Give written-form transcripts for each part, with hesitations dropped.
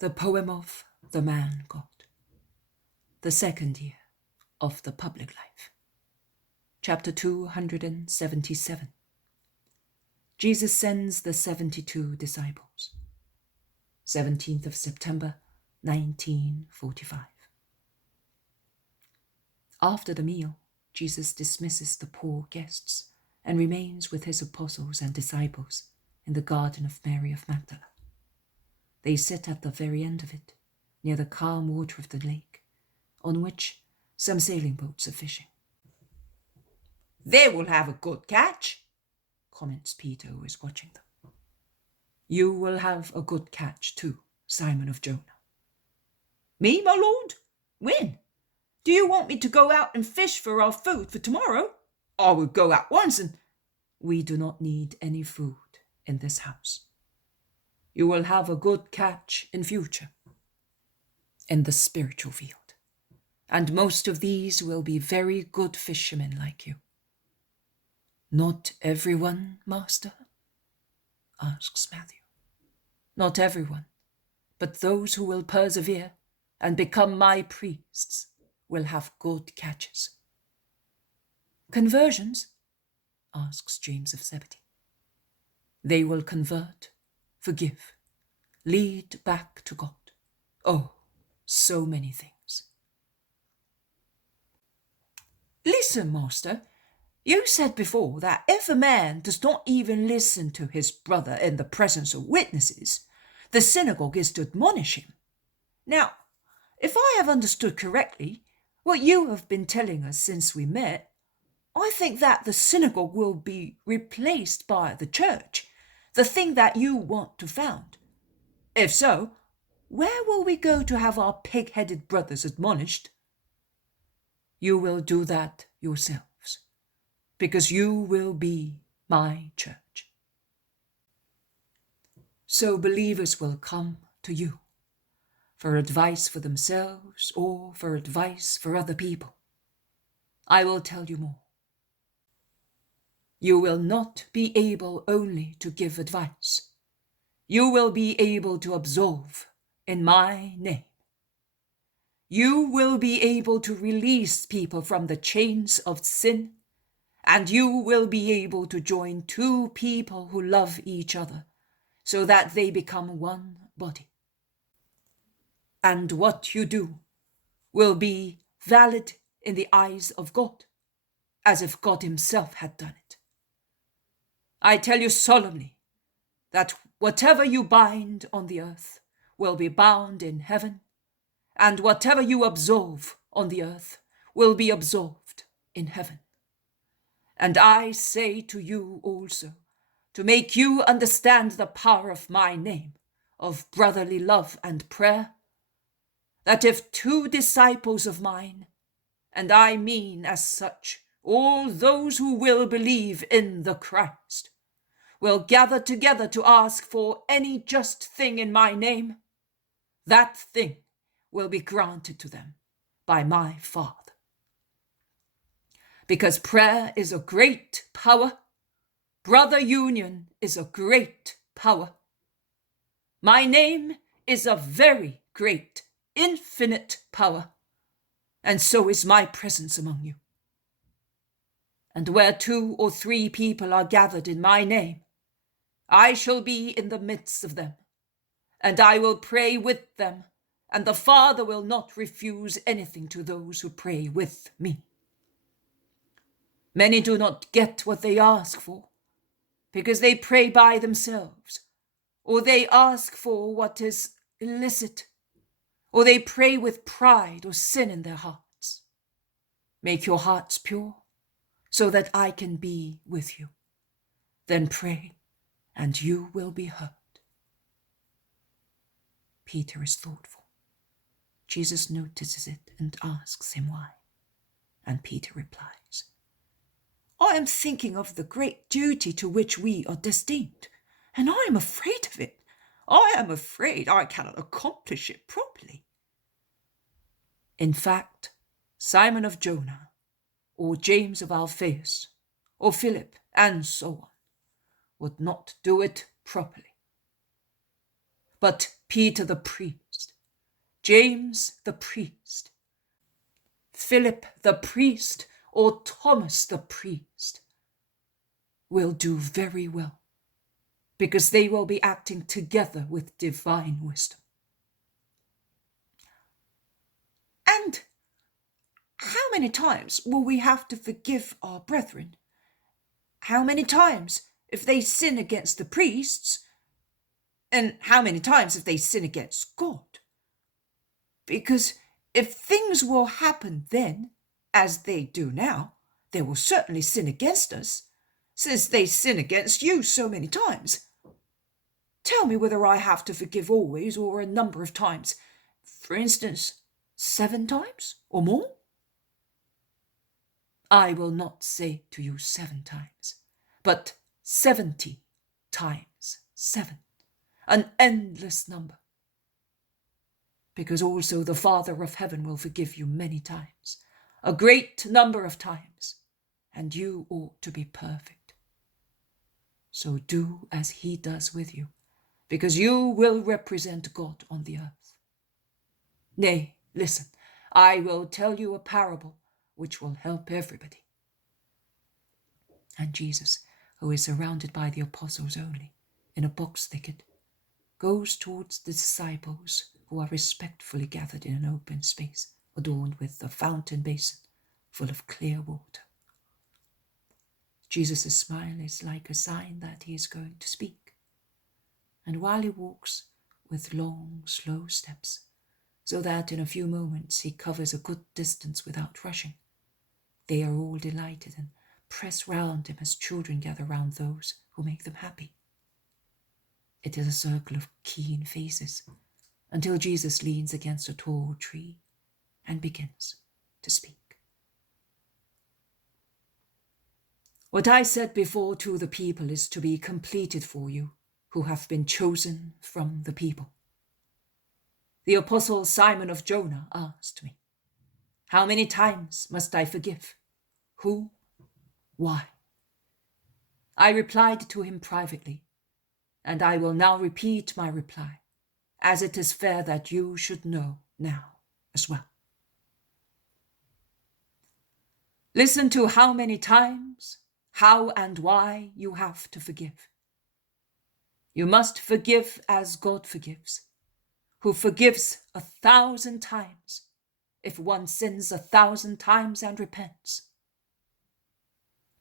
The poem of the man God. The second year of the public life. Chapter 277. Jesus sends the 72 disciples. 17th of September, 1945. After the meal, Jesus dismisses the poor guests and remains with his apostles and disciples in the garden of Mary of Magdala. They sit at the very end of it, near the calm water of the lake, on which some sailing boats are fishing. "They will have a good catch," comments Peter, who is watching them. "You will have a good catch too, Simon of Jonah." "Me, my lord? When? Do you want me to go out and fish for our food for tomorrow? I will go at once and—" "We do not need any food in this house. You will have a good catch in future, in the spiritual field, and most of these will be very good fishermen like you." "Not everyone, Master?" asks Matthew. "Not everyone, but those who will persevere and become my priests will have good catches." "Conversions?" asks James of Zebedee. "They will convert, forgive, lead back to God. Oh, so many things." "Listen, Master, you said before that if a man does not even listen to his brother in the presence of witnesses, the synagogue is to admonish him. Now, if I have understood correctly what you have been telling us since we met, I think that the synagogue will be replaced by the church, the thing that you want to found. If so, where will we go to have our pig-headed brothers admonished?" "You will do that yourselves, because you will be my church." So believers will come to you for advice for themselves or for advice for other people. I will tell you more. You will not be able only to give advice. You will be able to absolve in my name. You will be able to release people from the chains of sin, and you will be able to join two people who love each other so that they become one body. And what you do will be valid in the eyes of God, as if God himself had done it. I tell you solemnly that whatever you bind on the earth will be bound in heaven, and whatever you absolve on the earth will be absolved in heaven. And I say to you also, to make you understand the power of my name, of brotherly love and prayer, that if two disciples of mine, and I mean as such all those who will believe in the Christ, will gather together to ask for any just thing in my name, that thing will be granted to them by my Father. Because prayer is a great power, brother union is a great power. My name is a very great, infinite power, and so is my presence among you. And where 2 or 3 people are gathered in my name, I shall be in the midst of them, and I will pray with them, and the Father will not refuse anything to those who pray with me. Many do not get what they ask for, because they pray by themselves, or they ask for what is illicit, or they pray with pride or sin in their hearts. Make your hearts pure, so that I can be with you. Then pray, and you will be heard. Peter is thoughtful. Jesus notices it and asks him why. And Peter replies, "I am thinking of the great duty to which we are destined, and I am afraid of it. I am afraid I cannot accomplish it properly." In fact, Simon of Jonah, or James of Alphaeus, or Philip, and so on, would not do it properly. But Peter the priest James the priest, Philip the priest, or Thomas the priest will do very well, because they will be acting together with divine wisdom. And how many times will we have to forgive our brethren? How many times if they sin against the priests? And how many times if they sin against God? Because if things will happen then, as they do now, they will certainly sin against us, since they sin against you so many times. Tell me whether I have to forgive always or a number of times. For instance, 7 times or more? I will not say to you 7 times, but 70 times 7, an endless number. Because also the Father of heaven will forgive you many times, a great number of times, and you ought to be perfect. So do as he does with you, because you will represent God on the earth. Nay, listen, I will tell you a parable which will help everybody. And Jesus, who is surrounded by the apostles only, in a box thicket, goes towards the disciples who are respectfully gathered in an open space, adorned with a fountain basin full of clear water. Jesus' smile is like a sign that he is going to speak. And while he walks with long, slow steps, so that in a few moments he covers a good distance without rushing, they are all delighted and press round him as children gather round those who make them happy. It is a circle of keen faces, until Jesus leans against a tall tree and begins to speak. What I said before to the people is to be completed for you, who have been chosen from the people. The apostle Simon of Jonah asked me, how many times must I forgive? Who? Why? I replied to him privately, and I will now repeat my reply, as it is fair that you should know now as well. Listen to how many times, how and why you have to forgive. You must forgive as God forgives, who forgives 1,000 times if one sins 1,000 times and repents,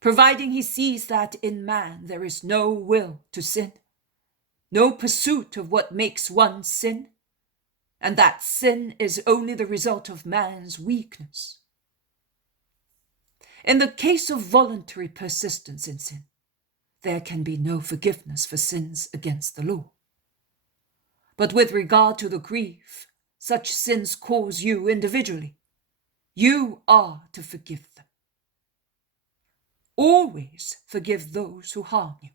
providing he sees that in man there is no will to sin, no pursuit of what makes one sin, and that sin is only the result of man's weakness. In the case of voluntary persistence in sin, there can be no forgiveness for sins against the law. But with regard to the grief such sins cause you individually, you are to forgive them. Always forgive those who harm you.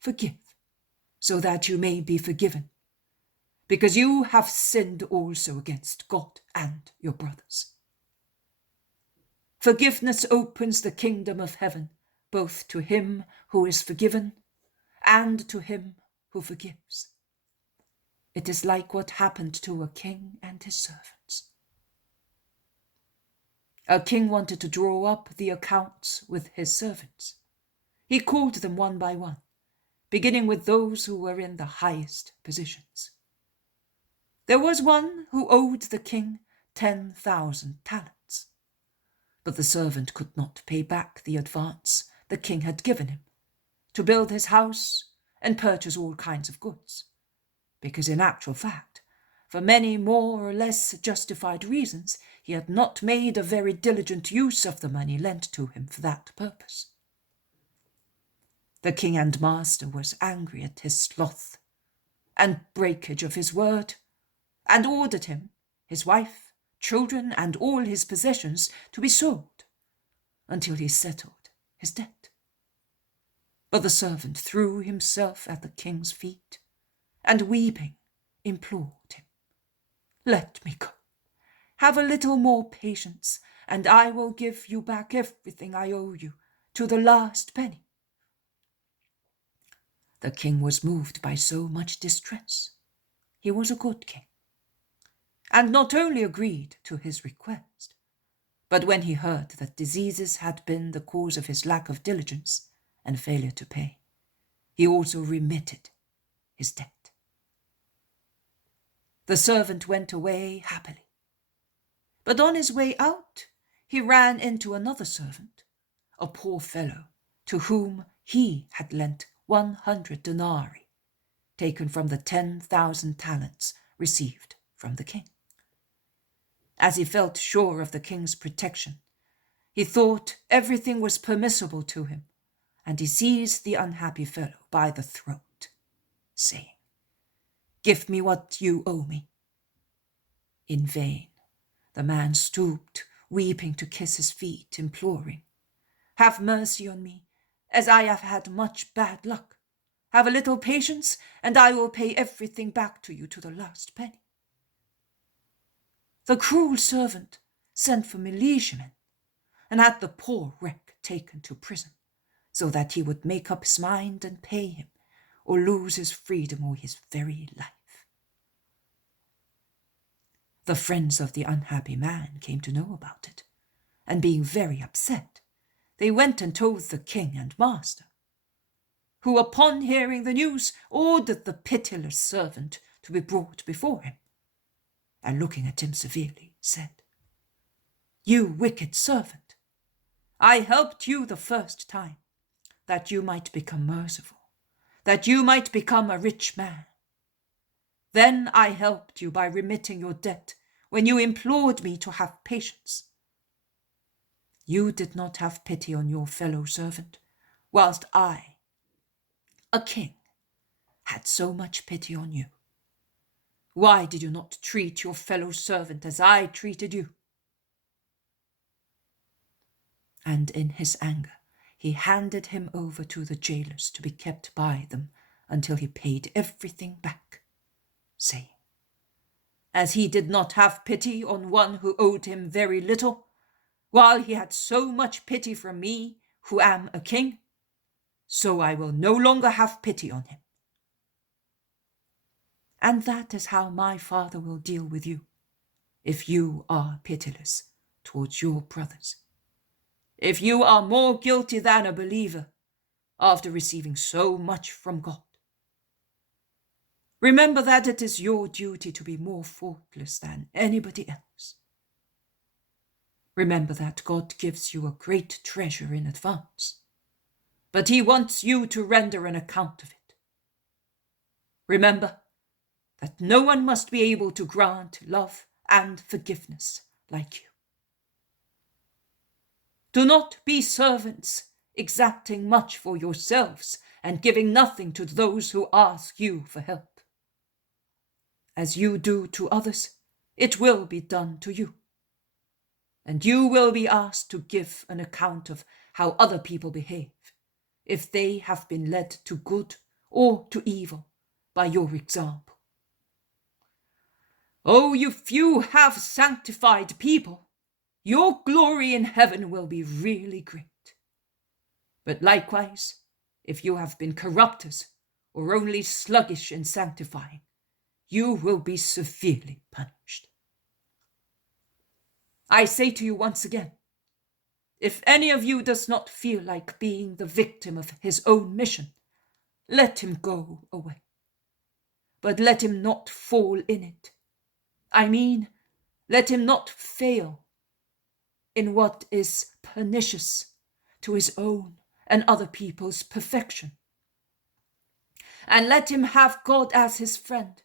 Forgive, so that you may be forgiven, because you have sinned also against God and your brothers. Forgiveness opens the kingdom of heaven, both to him who is forgiven and to him who forgives. It is like what happened to a king and his servants. A king wanted to draw up the accounts with his servants. He called them one by one, beginning with those who were in the highest positions. There was one who owed the king 10,000 talents, but the servant could not pay back the advance the king had given him to build his house and purchase all kinds of goods, because in actual fact, for many more or less justified reasons, he had not made a very diligent use of the money lent to him for that purpose. The king and master was angry at his sloth and breakage of his word, and ordered him, his wife, children, and all his possessions to be sold until he settled his debt. But the servant threw himself at the king's feet and, weeping, implored him, "Let me go. Have a little more patience, and I will give you back everything I owe you, to the last penny." The king was moved by so much distress. He was a good king. and not only agreed to his request, but when he heard that diseases had been the cause of his lack of diligence and failure to pay, he also remitted his debt. The servant went away happily, but on his way out he ran into another servant, a poor fellow to whom he had lent 100 denarii, taken from the 10,000 talents received from the king. As he felt sure of the king's protection, he thought everything was permissible to him, and he seized the unhappy fellow by the throat, saying, "Give me what you owe me." In vain, the man stooped, weeping, to kiss his feet, imploring, "Have mercy on me, as I have had much bad luck. Have a little patience, and I will pay everything back to you to the last penny." The cruel servant sent for militiamen and had the poor wreck taken to prison, so that he would make up his mind and pay him, or lose his freedom or his very life. The friends of the unhappy man came to know about it, and being very upset, they went and told the king and master, who, upon hearing the news, ordered the pitiless servant to be brought before him, and looking at him severely, said, "You wicked servant, I helped you the first time, that you might become merciful, that you might become a rich man. Then I helped you by remitting your debt when you implored me to have patience. You did not have pity on your fellow servant, whilst I, a king, had so much pity on you. Why did you not treat your fellow servant as I treated you?" And in his anger, he handed him over to the jailers to be kept by them until he paid everything back, saying, "As he did not have pity on one who owed him very little, while he had so much pity from me, who am a king, so I will no longer have pity on him." And that is how my Father will deal with you, if you are pitiless towards your brothers, if you are more guilty than a believer after receiving so much from God. Remember that it is your duty to be more faultless than anybody else. Remember that God gives you a great treasure in advance, but he wants you to render an account of it. Remember that no one must be able to grant love and forgiveness like you. Do not be servants, exacting much for yourselves and giving nothing to those who ask you for help. As you do to others, it will be done to you, and you will be asked to give an account of how other people behave, if they have been led to good or to evil by your example. Oh, if you have sanctified people, your glory in heaven will be really great. But likewise, if you have been corrupters or only sluggish in sanctifying, you will be severely punished. I say to you once again, if any of you does not feel like being the victim of his own mission, let him go away. But let him not fall in it. I mean, let him not fail in what is pernicious to his own and other people's perfection. And let him have God as his friend,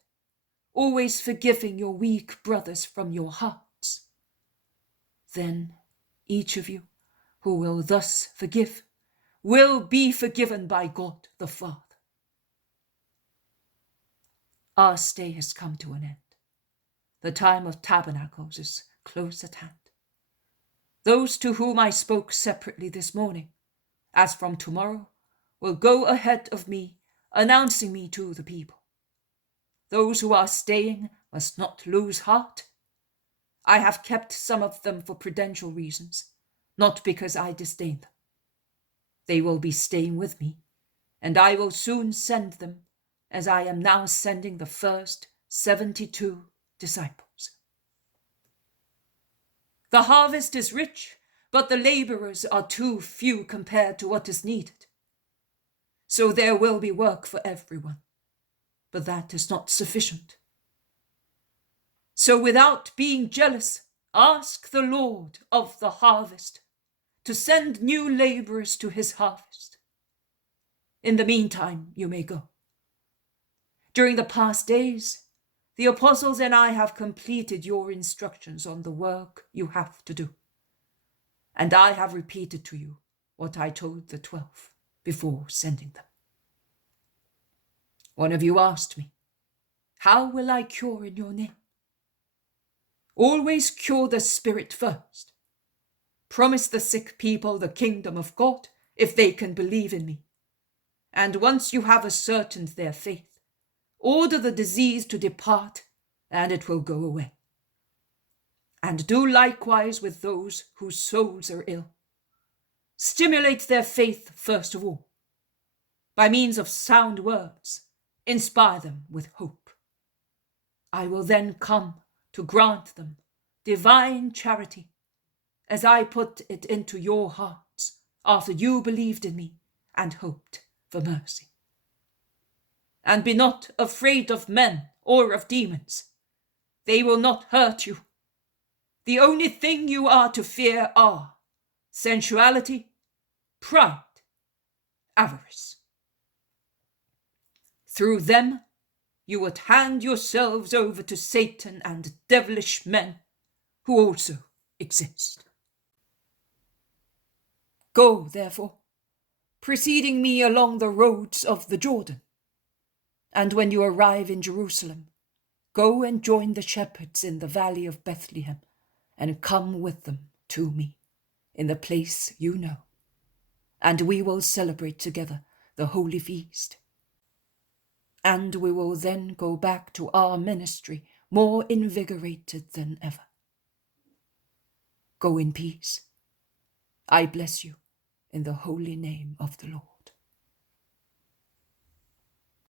always forgiving your weak brothers from your hearts. Then each of you who will thus forgive will be forgiven by God the Father. Our stay has come to an end. The time of tabernacles is close at hand. Those to whom I spoke separately this morning, as from tomorrow, will go ahead of me, announcing me to the people. Those who are staying must not lose heart. I have kept some of them for prudential reasons, not because I disdain them. They will be staying with me, and I will soon send them, as I am now sending the first 72 disciples. The harvest is rich, but the laborers are too few compared to what is needed. So there will be work for everyone, but that is not sufficient. So without being jealous, ask the Lord of the harvest to send new laborers to his harvest. In the meantime, you may go. During the past days, the apostles and I have completed your instructions on the work you have to do. And I have repeated to you what I told the 12 before sending them. One of you asked me, how will I cure in your name? Always cure the spirit first. Promise the sick people the kingdom of God if they can believe in me. And once you have ascertained their faith, order the disease to depart, and it will go away. And do likewise with those whose souls are ill. Stimulate their faith first of all. By means of sound words, inspire them with hope. I will then come to grant them divine charity, as I put it into your hearts after you believed in me and hoped for mercy. And be not afraid of men or of demons. They will not hurt you. The only thing you are to fear are sensuality, pride, avarice. Through them you would hand yourselves over to Satan and devilish men who also exist. Go, therefore, preceding me along the roads of the Jordan, and when you arrive in Jerusalem, go and join the shepherds in the valley of Bethlehem, and come with them to me in the place you know, and we will celebrate together the holy feast. And we will then go back to our ministry more invigorated than ever. Go in peace. I bless you in the holy name of the Lord.